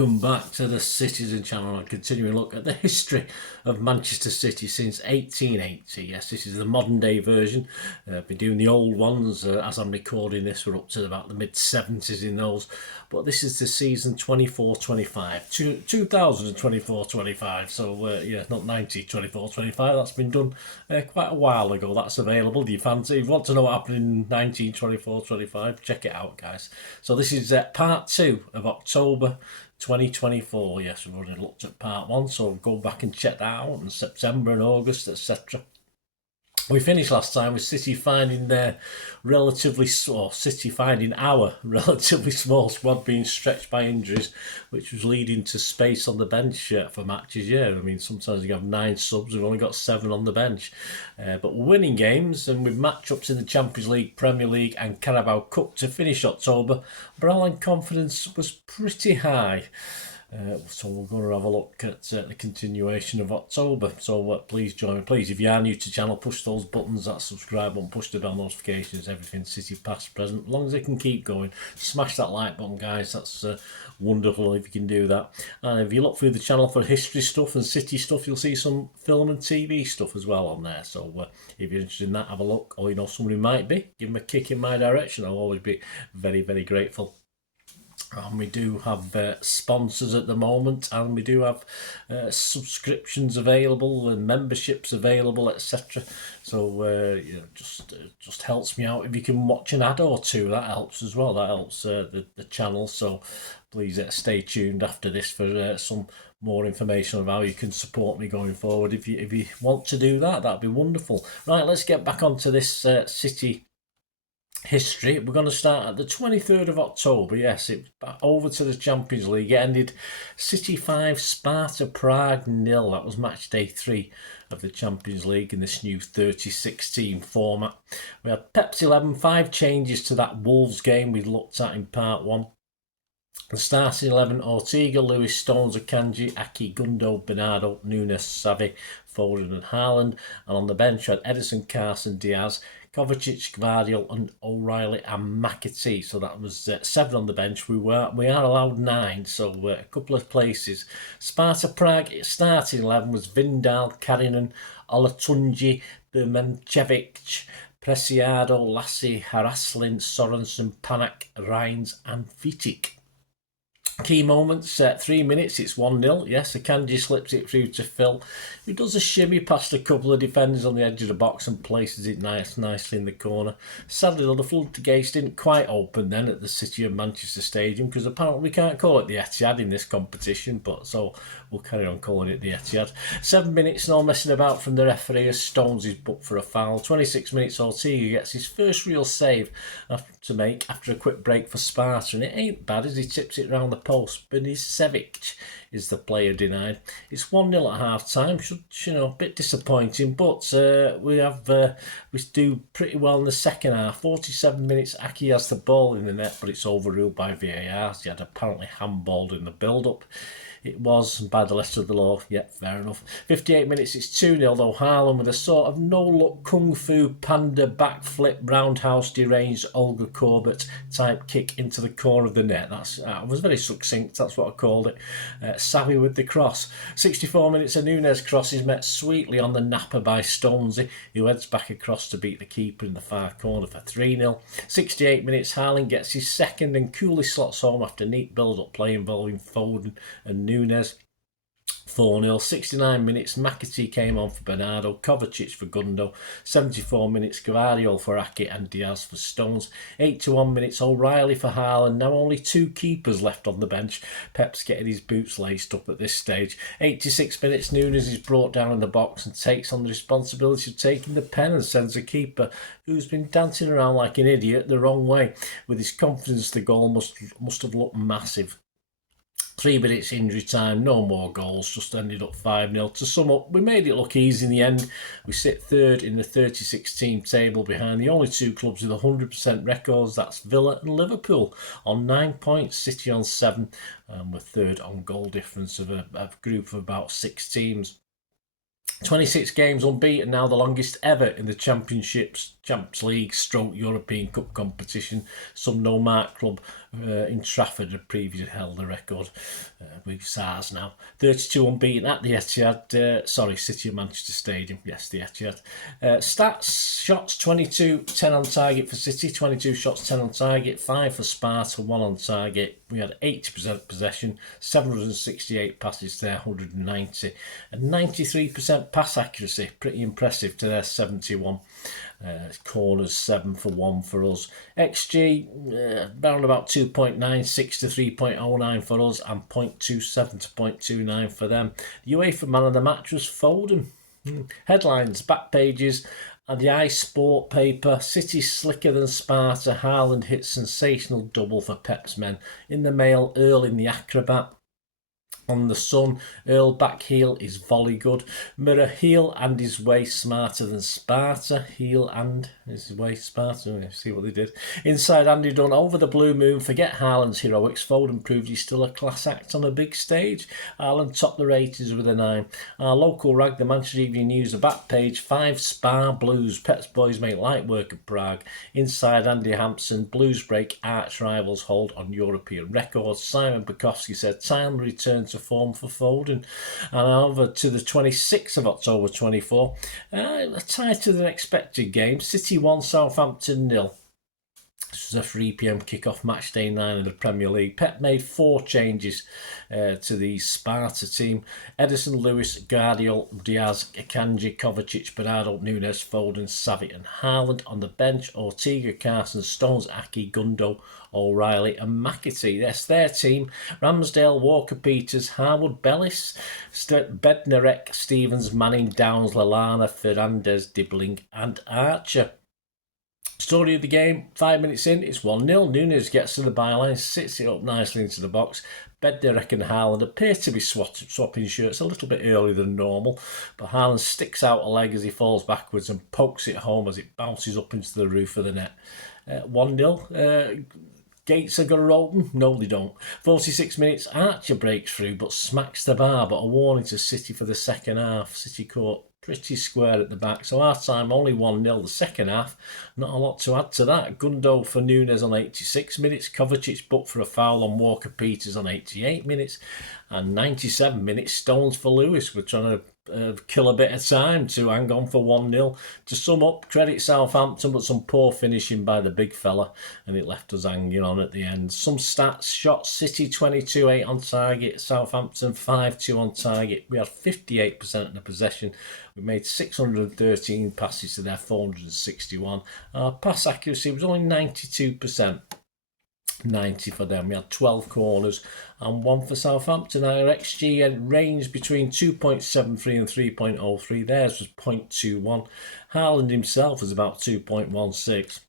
welcome back to the Citizen channel and continuing look at the history of Manchester City since 1880. Yes, this is the modern day version. I've been doing the old ones as I'm recording this. We're up to about the mid-70s in those, but this is the season 24-25, 2024-25, so yeah, not 90-24-25. That's been done quite a while ago. That's available. Do you fancy? If you want to know what happened in 1924-25, check it out, guys. So this is part 2 of October 2024. Yes, we've already looked at part 1, so go back and check that out in September and August, etc. We finished last time with City finding our relatively small squad being stretched by injuries, which was leading to space on the bench for matches. Yeah, I mean, sometimes you have 9 subs, we've only got 7 on the bench. But we're winning games, and with matchups in the Champions League, Premier League and Carabao Cup to finish October, morale and confidence was pretty high. So we're going to have a look at the continuation of October. So please join me. Please, if you are new to the channel, push those buttons, that subscribe button, push the bell notifications, everything City past, present, as long as it can keep going. Smash that like button, guys. That's wonderful if you can do that. And if you look through the channel for history stuff and City stuff, you'll see some film and TV stuff as well on there. So if you're interested in that, have a look. Or you know somebody might be, give them a kick in my direction. I'll always be very, very grateful. And we do have sponsors at the moment, and we do have subscriptions available and memberships available, etc. So you know, just helps me out if you can watch an ad or two. That helps as well. That helps the channel. So please stay tuned after this for some more information on how you can support me going forward. If you want to do that, that'd be wonderful. Right, let's get back onto this City history. We're going to start at the 23rd of October. Yes, it's over to the Champions League. It ended City 5, Sparta Prague 0. That was match day 3 of the Champions League in this new 36-team format. We had Pep's 11, 5 changes to that Wolves game we looked at in part 1. The starting 11: Ortega, Lewis, Stones, Akanji, Aki, Gundo, Bernardo, Nunes, Savi, Foden and Haaland. And on the bench we had Edison, Carson, Diaz, Kovacic, Gvardiol and O'Reilly and McAtee. So that was 7 on the bench. We are allowed 9, so a couple of places. Sparta Prague starting 11 was Vindal, Karinen, Olatunji, Bermancevic, Preciado, Lassi, Haraslin, Sorensen, Panak, Rhines and Vitic. Key moments, 3 minutes, it's 1-0. Yes, Akanji slips it through to Phil, who does a shimmy past a couple of defenders on the edge of the box and places it nicely in the corner. Sadly though, the floodgates didn't quite open then at the City of Manchester Stadium, because apparently we can't call it the Etihad in this competition, but so we'll carry on calling it the Etihad. 7 minutes, no messing about from the referee as Stones is booked for a foul. 26 minutes, Ortega gets his first real save to make after a quick break for Sparta, and it ain't bad as he tips it round the post. Bermancevic is the player denied. It's 1-0 at half time. You know, a bit disappointing, but we do pretty well in the second half. 47 minutes, Aki has the ball in the net, but it's overruled by VAR. He had apparently handballed in the build-up. It was by the letter of the law. Yeah, fair enough. 58 minutes, it's 2-0 though. Haaland with a sort of no-look kung fu panda backflip roundhouse deranged Olga Korbut type kick into the corner of the net. That was very succinct, that's what I called it. Savvy with the cross. 64 minutes, a Nunes cross is met sweetly on the napper by Stonesy, who heads back across to beat the keeper in the far corner for 3-0. 68 minutes, Haaland gets his second and coolly slots home after neat build-up play involving Foden and Nunes. 4-0. 69 minutes, McAtee came on for Bernardo, Kovacic for Gundo. 74 minutes, Gvardiol for Aki and Diaz for Stones. 81 minutes, O'Reilly for Haaland. Now only 2 keepers left on the bench. Pep's getting his boots laced up at this stage. 86 minutes, Nunes is brought down in the box and takes on the responsibility of taking the pen and sends a keeper who's been dancing around like an idiot the wrong way. With his confidence, the goal must have looked massive. 3 minutes injury time, no more goals, just ended up 5-0. To sum up, we made it look easy in the end. We sit 3rd in the 36-team table behind the only 2 clubs with 100% records, that's Villa and Liverpool, on 9 points, City on 7, and we're 3rd on goal difference of a group of about 6 teams. 26 games unbeaten, now the longest ever in the Champions League / European Cup competition. Some know Marc club in Trafford had previously held the record with SARS now. 32 unbeaten at the Etihad. City of Manchester Stadium. Yes, the Etihad. Stats, shots 22, 10 on target for City, 22 shots, 10 on target, 5 for Sparta, 1 on target. We had 80% possession, 768 passes to their 190, and 93% pass accuracy. Pretty impressive to their 71. Corners 7 for 1 for us. XG around about 2.96 to 3.09 for us, and 0.27 to 0.29 for them. The UEFA man of the match was Foden. Headlines, back pages, and the iSport paper. City slicker than Sparta. Haaland hit sensational double for Pep's men. In the Mail, Earl in the acrobat. On the Sun, Earl back heel is volley good. Mirror, heel and his way smarter than Sparta. Heel and his way smarter. See what they did. Inside, Andy Dunn over the blue moon. Forget Haaland's heroics. Foden proved he's still a class act on a big stage. Haaland topped the ratings with a 9. Our local rag, the Manchester Evening News, the back page. 5 Spa Blues. Pets boys make light work of Prague. Inside, Andy Hampson. Blues break arch rivals hold on European records. Simon Bukowski said timely return to form for Foden. And over to the 26th of October 24, a tighter than expected game. City 1, Southampton 0. This was a 3 p.m. kickoff, match day 9 of the Premier League. Pep made 4 changes to the Sparta team. Edison, Lewis, Guardiola, Diaz, Akanji, Kovacic, Bernardo, Nunes, Foden, Savic and Haaland. On the bench, Ortega, Carson, Stones, Aki, Gundo, O'Reilly and McAtee. That's their team. Ramsdale, Walker, Peters, Harwood, Bellis, Bednarek, Stevens, Manning, Downs, Lallana, Fernandez, Dibbling and Archer. Story of the game, 5 minutes in, it's 1-0. Nunes gets to the byline, sits it up nicely into the box. Bednarek and Haaland appear to be swapping shirts a little bit earlier than normal, but Haaland sticks out a leg as he falls backwards and pokes it home as it bounces up into the roof of the net. 1-0. Gates are going to open? No, they don't. 46 minutes, Archer breaks through but smacks the bar, but a warning to City for the second half. City caught pretty square at the back, so our time only 1-0 the second half. Not a lot to add to that. Gundo for Nunes on 86 minutes, Kovacic booked for a foul on Walker Peters on 88 minutes, and 97 minutes Stones for Lewis. We're trying to kill a bit of time to hang on for 1-0. To sum up, credit Southampton, but some poor finishing by the big fella, and it left us hanging on at the end. Some stats: shots, City 22-8 on target, Southampton 5-2 on target. We had 58% of the possession. We made 613 passes to their 461. Our pass accuracy was only 92%. 90 for them. We had 12 corners and 1 for Southampton. Our XG had ranged between 2.73 and 3.03. Theirs was 0.21. Haaland himself was about 2.16.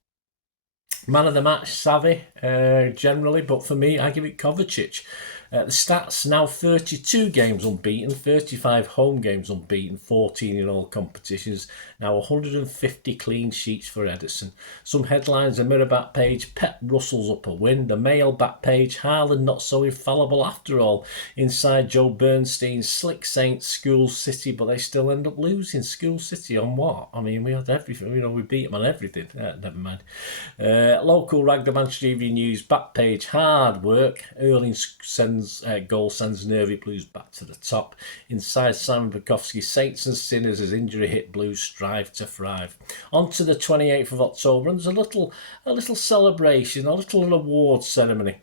Man of the match, Savvy, generally, but for me, I give it Kovacic. The stats now 32 games unbeaten, 35 home games unbeaten, 14 in all competitions. Now 150 clean sheets for Edison. Some headlines: the Mirror back page, Pep Russell's up a win. The Mail back page, Haaland not so infallible after all. Inside, Joe Bernstein, Slick Saints, School City, but they still end up losing. School City on what? I mean, we had everything. We beat them on everything. Never mind. Local rag, the Manchester Evening News back page, hard work. Erling goal sends Nervy Blues back to the top. Inside, Simon Bukowski, Saints and Sinners as injury hit Blues strive to thrive. On to the 28th of October, and there's a little celebration, a little award ceremony.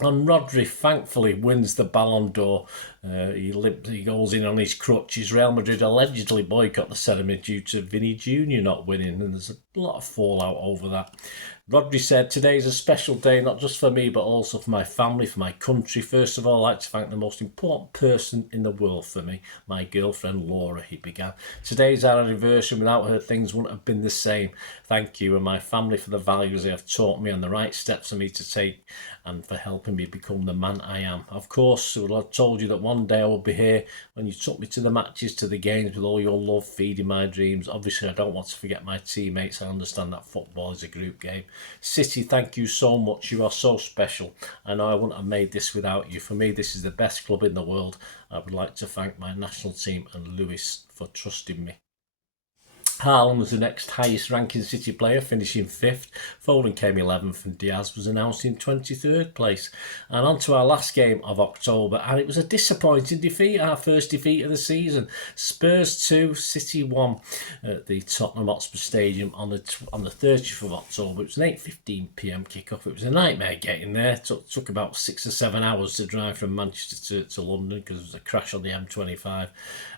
And Rodri thankfully wins the Ballon d'Or. He goes in on his crutches. Real Madrid allegedly boycott the ceremony due to Vinny Jr. not winning, and there's a lot of fallout over that. Rodri said, "Today is a special day, not just for me, but also for my family, for my country. First of all, I'd like to thank the most important person in the world for me, my girlfriend Laura," he began. "Today's our anniversary. Without her, things wouldn't have been the same. Thank you and my family for the values they have taught me and the right steps for me to take, and for helping me become the man I am. Of course, I would have told you that one day I would be here when you took me to the matches, to the games, with all your love feeding my dreams. Obviously, I don't want to forget my teammates. I understand that football is a group game. City, thank you so much. You are so special. I know I wouldn't have made this without you. For me, this is the best club in the world. I would like to thank my national team and Lewis for trusting me." Haaland was the next highest ranking City player, finishing 5th. Foden came 11th and Diaz was announced in 23rd place. And on to our last game of October, and it was a disappointing defeat, our first defeat of the season. Spurs 2, City 1 at the Tottenham Hotspur Stadium on the 30th of October. It was an 8:15pm kickoff. It was a nightmare getting there. It took about 6 or 7 hours to drive from Manchester to London because there was a crash on the M25.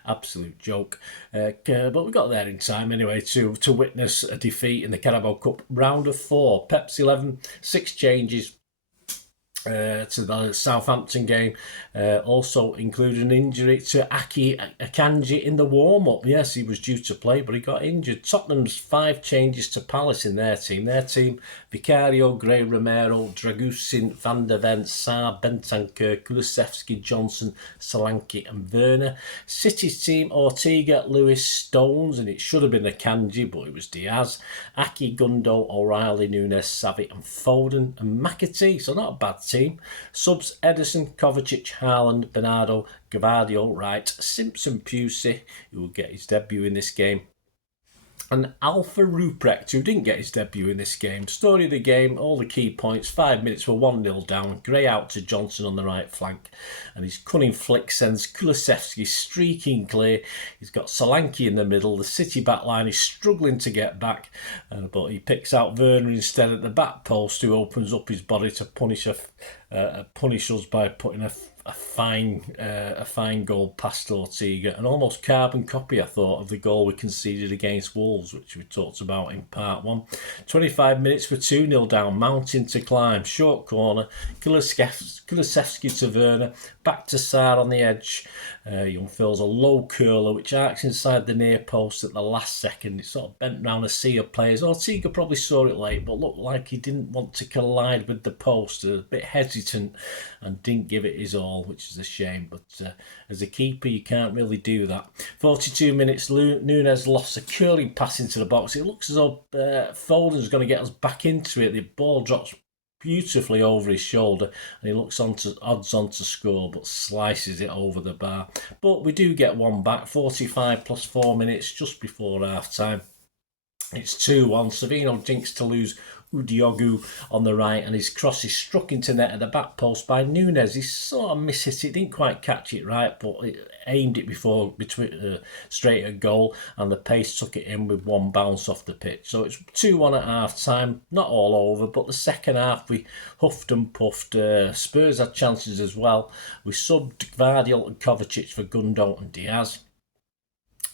Absolute joke. But we got there in time anyway to witness a defeat in the Carabao Cup round of 4. Pep's 11, 6 changes to the Southampton game. Also included an injury to Aki Akanji in the warm-up. Yes, he was due to play, but he got injured. Tottenham's 5 changes to Palace in their team. Vicario, Gray, Romero, Dragusin, Van der Ven, Saar, Bentancur, Kulusevski, Johnson, Solanke and Werner. City's team, Ortega, Lewis, Stones, and it should have been Akanji, but it was Diaz. Aki, Gundo, O'Reilly, Nunes, Savic and Foden and McAtee. So not a bad team. Subs: Ederson, Kovacic, Haaland, Bernardo, Gvardiol, Wright, Simpson, Pusey, who will get his debut in this game, and Alpha Ruprecht, who didn't get his debut in this game. Story of the game, all the key points: 5 minutes were 1-0 down. Gray out to Johnson on the right flank, and his cunning flick sends Kulusevski streaking clear. He's got Solanke in the middle. The City backline is struggling to get back, but he picks out Werner instead at the back post, who opens up his body to punish us by putting a fine goal past Ortega, an almost carbon copy, I thought, of the goal we conceded against Wolves, which we talked about in part 1. 25 minutes were 2-0 down, mountain to climb, short corner, Kulusevski to Werner, back to Saar on the edge. Young Phil's a low curler which arcs inside the near post at the last second. It sort of bent round a sea of players. Ortega probably saw it late, but looked like he didn't want to collide with the post, a bit hesitant, and didn't give it his all, which is a shame. But as a keeper, you can't really do that. 42 minutes, Nunes lost a curling pass into the box. It looks as though Foden's going to get us back into it. The ball drops beautifully over his shoulder, and he looks odds on to score, but slices it over the bar. But we do get one back, 45 plus 4 minutes just before half time. It's 2-1. Savino jinks to lose Udiogu on the right, and his cross is struck into net at the back post by Nunes. He sort of mishit it, didn't quite catch it right, but it aimed it straight at goal, and the pace took it in with one bounce off the pitch. So it's 2-1 at half time, not all over, but the second half we huffed and puffed. Spurs had chances as well. We subbed Gvardiol and Kovacic for Gundo and Diaz.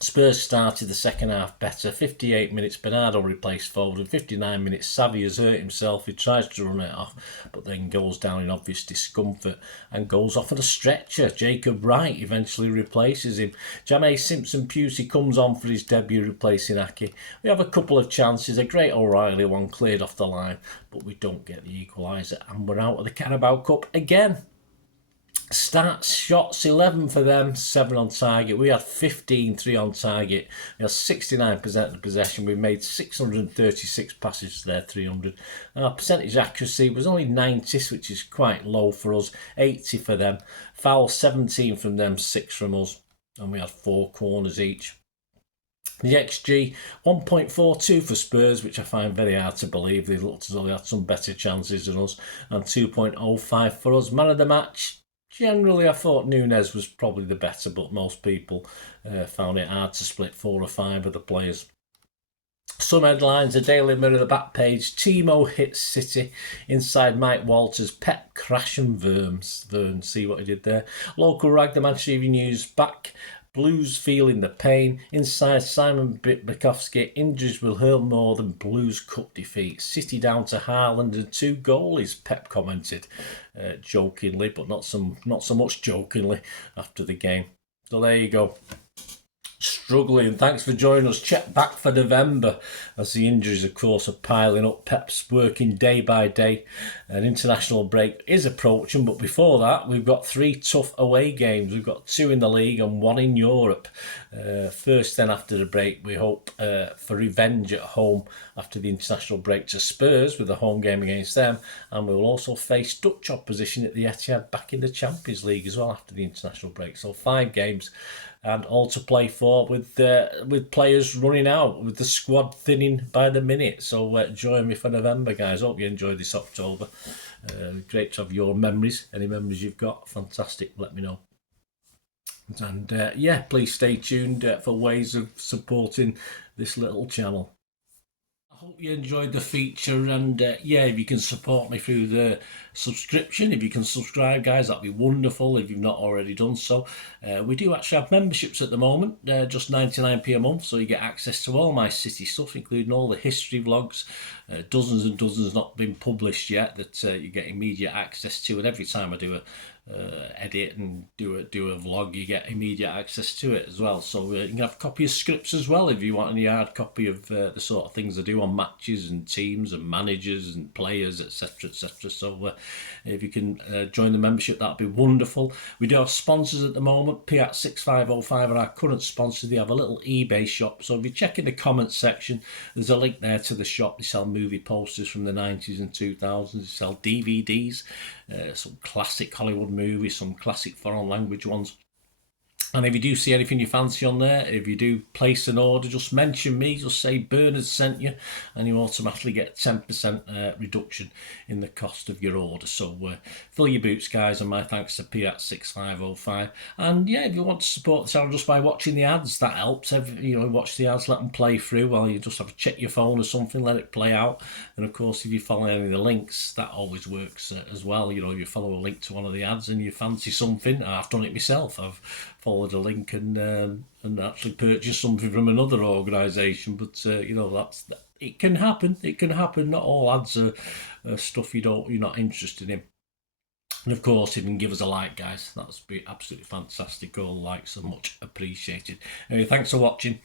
Spurs started the second half better. 58 minutes, Bernardo replaced Foden. 59 minutes, Savi has hurt himself. He tries to run it off, but then goes down in obvious discomfort and goes off on a stretcher. Jacob Wright eventually replaces him. Jamie Simpson-Pusey comes on for his debut, replacing Aki. We have a couple of chances. A great O'Reilly one cleared off the line, but we don't get the equaliser, and we're out of the Carabao Cup again. Stats, shots 11 for them, 7 on target. We had 15, 3 on target. We had 69% of the possession. We made 636 passes to their 300. Our percentage accuracy was only 90, which is quite low for us. 80 for them. Foul 17 from them, 6 from us. And we had 4 corners each. The XG, 1.42 for Spurs, which I find very hard to believe. They looked as though they had some better chances than us. And 2.05 for us. Man of the match. Generally, I thought Nunes was probably the better, but most people found it hard to split 4 or 5 of the players. Some headlines: the Daily Mirror, the back page. Timo hits City. Inside Mike Walters. Pep crash and Vern. See what he did there. Local rag, the Manchester Evening News back. Blues feeling the pain. Inside Simon Bukowski. Injuries will hurt more than Blues Cup defeat. City down to Haaland and 2 goalies, Pep commented jokingly, but not so much jokingly after the game. So there you go. Struggling. Thanks for joining us. Check back for November as the injuries, of course, are piling up. Pep's working day by day. An international break is approaching, but before that, we've got 3 tough away games. We've got 2 in the league and 1 in Europe. First, then, after the break, we hope for revenge at home after the international break to Spurs with a home game against them, and we will also face Dutch opposition at the Etihad back in the Champions League as well after the international break. So 5 games. and all to play for with players running out, with the squad thinning by the minute. So join me for November, guys. Hope you enjoy this October. Great to have your memories. Any memories you've got, fantastic. Let me know. And yeah, please stay tuned for ways of supporting this little channel. I hope you enjoyed the feature, and yeah, if you can support me through the subscription, if you can subscribe, guys, that'd be wonderful if you've not already done so. We do actually have memberships at the moment, just 99p a month, so you get access to all my City stuff, including all the history vlogs, dozens and dozens not been published yet that you get immediate access to, and every time I do a edit and do a vlog, you get immediate access to it as well. So you can have a copy of scripts as well if you want any hard copy of the sort of things I do on matches and teams and managers and players, etc, etc. So if you can join the membership, that'd be wonderful. We do have sponsors at the moment. Kippax 6505 are our current sponsor. They have a little eBay shop, so if you check in the comments section, there's a link there to the shop. They sell movie posters from the 90s and 2000s. They sell DVDs, some classic Hollywood movies, some classic foreign language ones. And if you do see anything you fancy on there, if you do place an order, just mention me, just say Bernard sent you, and you automatically get 10% reduction in the cost of your order. So fill your boots, guys, and my thanks to Kippax 6505. And yeah, if you want to support the channel just by watching the ads, that helps. Watch the ads, let them play through while you just have to check your phone or something, let it play out. And of course, if you follow any of the links, that always works as well. If you follow a link to one of the ads and you fancy something, I've done it myself. I've followed a link and actually purchased something from another organisation. But it can happen. It can happen. Not all ads are stuff you're not interested in. And of course, if you can give us a like, guys, that's be absolutely fantastic. All likes are much appreciated. Anyway, thanks for watching.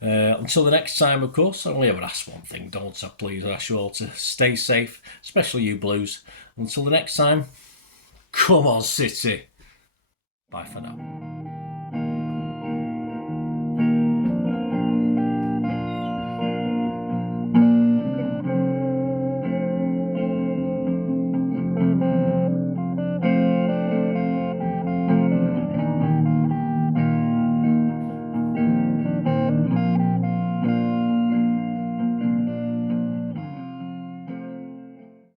Until the next time, of course, I only ever ask one thing, don't I? Please, I ask you all to stay safe, especially you Blues. Until the next time, come on, City. Bye for now.